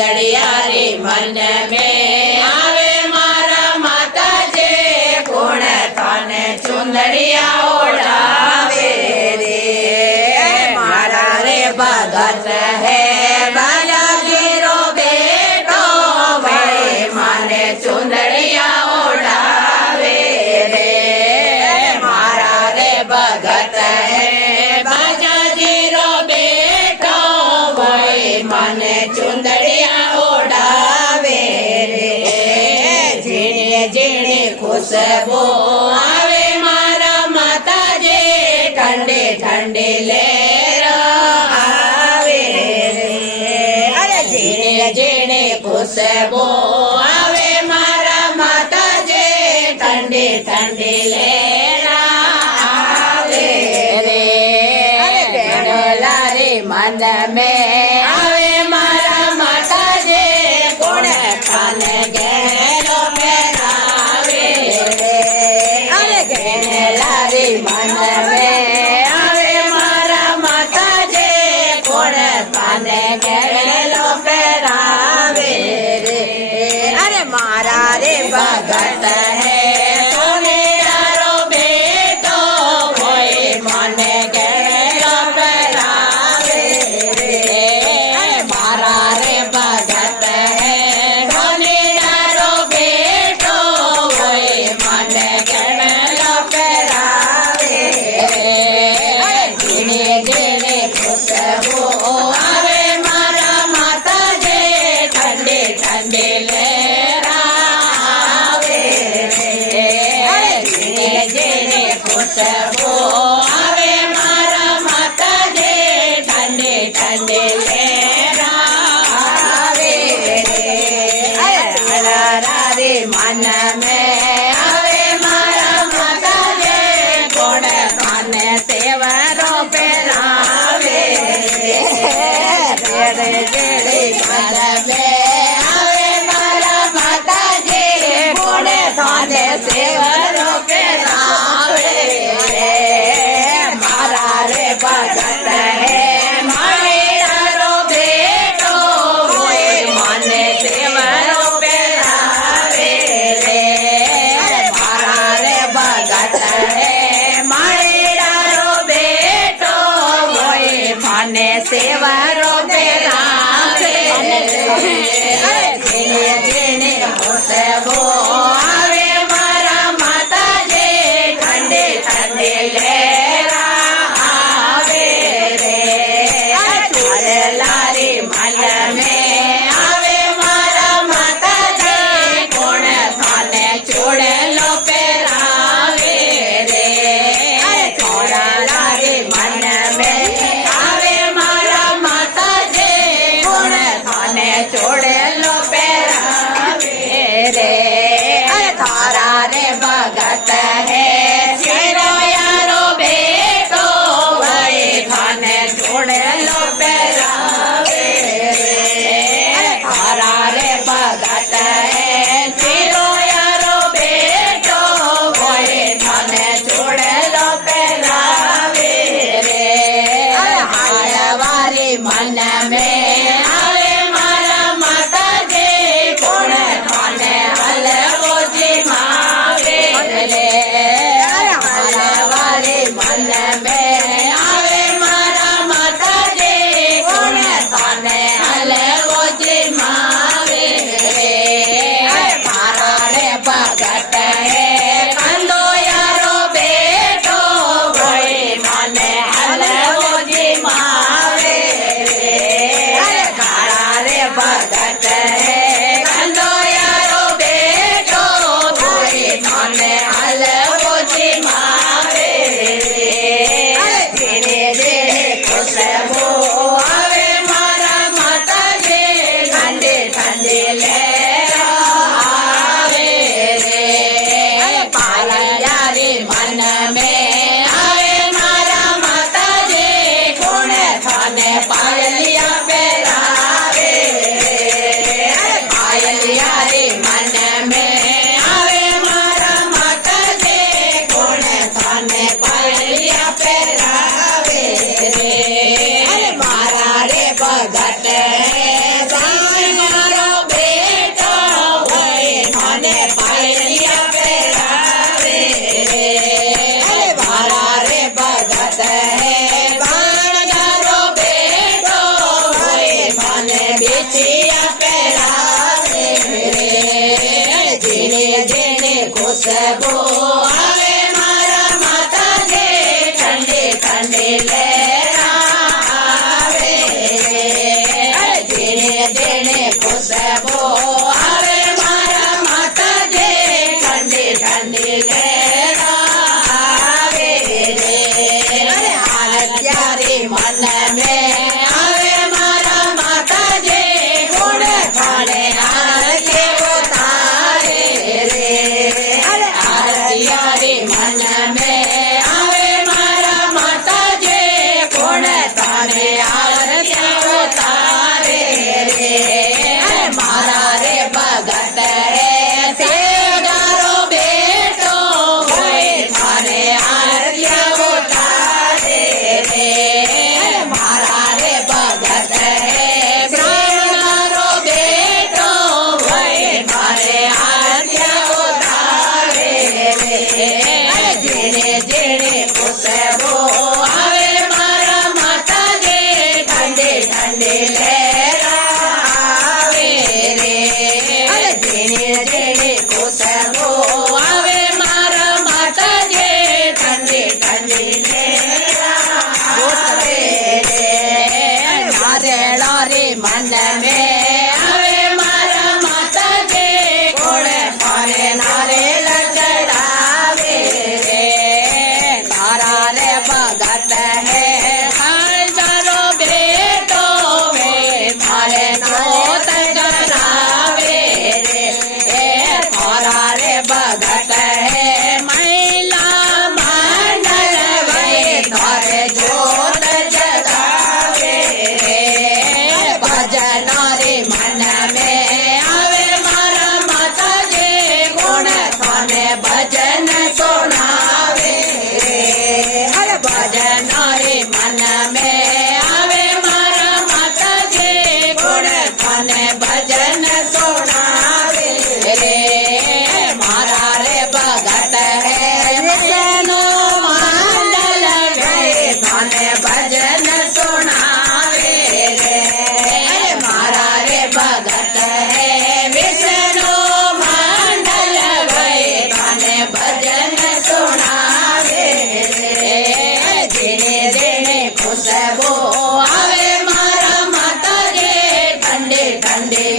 चुंदड़िया रे मन में आवे मारा माता जे कोण थाने चुंदड़िया ओढ़ावे रे मारा रे भगत है बाला गिरो बेटो भाई माने चुंदड़िया ओढ़ावे रे मारा रे भगत है बाजा जीरो बेटो भाई माने चुंदड़िया ओढ़ावे रे झीणे झीणे खुशबू आवे मारा माता जे ठंडे ठंडे लहर आवे रे अरे झीणे झीणे खुशबू आवे मारा माता जे ठंडे ठंडे लहर आवे रे अरे गणला रे मन में आवे मारा माता जे कोण खान गहनो पहरावे रे अरे गणला रे मन में आवे मारा माता जे कोण खान गहनो पहरावे रे अरे मारा रे भगत है सोने यारो बेटो कोई मन गहनो पहरावे रे मारा रे भगत है सोने यारो बेटो कोई मन गहनो पहरावे रे झीणे झीणे खुशबू आवे मारा माता जे ठंडे ठंडे लहरा आवे रे झीणे झीणे खुशबू आवे मारा माता जे ठंडे ठंडे लहरा आवे रे रे मन में आवे मारा माता जे कोण खाने सेवरो पहरावे रे जेड़े घर में आवे मारा माता जे कोण खाने सेवरो पहरावे रे मारा रे भगत है मारेरो बेटो होए माने सेवरो पहरावे रे मारा रे भगत है मारेरो बेटो होए माने सेवरो पहरावे झीणे झीणे खुशबू आवे मारा माता जे ठंडे ठंडे लहरा आवे रे चुड़ला रे मन में आवे मारा माता जे कोण थाने चुड़लो पहरावे रे चुड़ला रे मन में आवे मारा माता जे कोण थाने चुड़लो पहरावे रे थारा रे भगत है शेरो यारो बेटो भाई थाने चुड़लो पहरावे रे थारा रे भगत है शेरो यारो बेटो भाई थाने चुड़लो पहरावे रे हायवारी मन में आवे मारा माता जे कोण थाने हलवो जिमावे रे हायवारी मन में आवे मारा माता जे कोण थाने हलवो जिमावे रे मारा रे भगत है कंदो यारो बेटो भाई माने हलवो जिमावे रे कारा रे भगत है कंदो यारो बेटो भाई माने हलवो जिमावे रे धीरे धीरे खुशबू आवे मारा माता जे ठंडे ठंडे लहरा आवे रे पालया रे मन में आवे मारा माता जे कोण थाने पायलिया पहरावे रे पायलिया रे मन में आवे मारा माता जे कोण थाने पायलिया पहरावे रे मारा रे भगत है મેળો રે મન में આવે મારા માતાજી કોણે ફરે નારે લચડાવે રે તારા રે ભગત હે હાજરો બેટો વે મારે નોત કરાવે રે એ તારા રે ભગત હે મહિલા મંડળ વે તારે જોત જગાવે રે ભજન રે મન में આવે મારા માતાજી કોણ તને ભજન સુનાવે રે ભજન રે મન में આવે મારા માતાજી કોણ તને ભજન સુનાવે રે મારા રે ભગત હે વિષ્ણુ મંડળ વે તને ભજન સુનાવે રે મારા રે ભગત હે વિષ્ણુ મંડળ વે તને ભજન સુનાવે રે જેને જેને ખુશબુ આવે મારા માતાજી ઠંડી ઠંડી